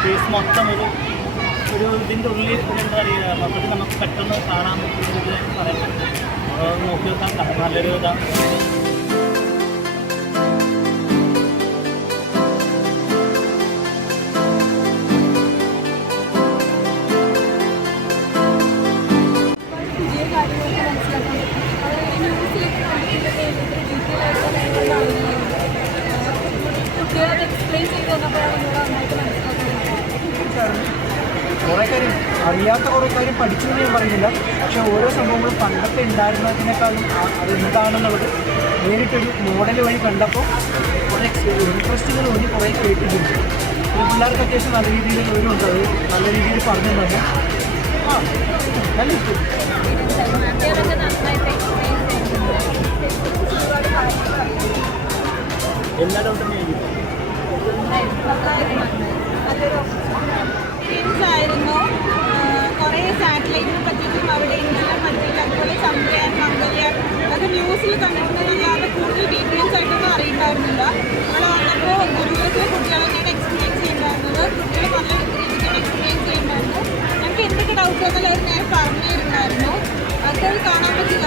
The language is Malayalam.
സ്പേസ് മൊത്തം ഒരു ഇതിൻ്റെ ഉള്ളിൽ എന്താ പറയുക മൊത്തത്തിൽ നമുക്ക് പെട്ടെന്ന് കാണാൻ പറ്റുന്ന ഇത് പറയാം. നോക്കി നോക്കാൻ നല്ലൊരു ഇതാണ്. കുറേ കാര്യം അറിയാത്ത കുറേ കാര്യം പഠിച്ചു എന്ന് ഞാൻ പറയുന്നില്ല. പക്ഷേ ഓരോ സംഭവങ്ങളും പണ്ടത്തെ ഉണ്ടായിരുന്നതിനേക്കാളും അതെന്താണെന്നുള്ളത് നേരിട്ടൊരു മോഡൽ വഴി കണ്ടപ്പോൾ കുറേ ഇൻട്രസ്റ്റുകൾ വഴി കുറേ കേട്ടിട്ടുണ്ട്. പിള്ളേർക്ക് അത്യാവശ്യം നല്ല രീതിയിൽ വിവരമുണ്ട്. അത് നല്ല രീതിയിൽ പറഞ്ഞു തന്നെ നല്ല ഇഷ്ടം. എല്ലാ ഡൗട്ടും ആയിരുന്നു. കുറേ സാറ്റലൈറ്റിനെ പറ്റിയിട്ടും അവിടെ ഇന്നലെ പറ്റിയിട്ട് അതുപോലെ ചന്ദ്രയാൻ മംഗൾയാൻ അത് ന്യൂസിൽ കണ്ടിട്ടുണ്ടെന്നല്ലാതെ കൂടുതൽ ഡീറ്റെയിൽസ് ആയിട്ടൊന്നും അറിയുണ്ടായിരുന്നില്ല. ഇവിടെ വന്നപ്പോൾ ഗുരുകുലത്തിലെ കുട്ടികളെ ഞാൻ എക്സ്പീരിയൻസ് ചെയ്യുന്നുണ്ടായിരുന്നത്. കുട്ടികൾ നല്ല രീതിക്ക് എക്സ്പീരിയൻസ് ചെയ്യുന്നുണ്ടായിരുന്നു. ഞങ്ങൾക്ക് എന്തൊക്കെ ഡൗട്ട് വന്നാലും അവർ ഞാൻ പറഞ്ഞു തരുന്നുണ്ടായിരുന്നു. അത് കാണാൻ പറ്റില്ല.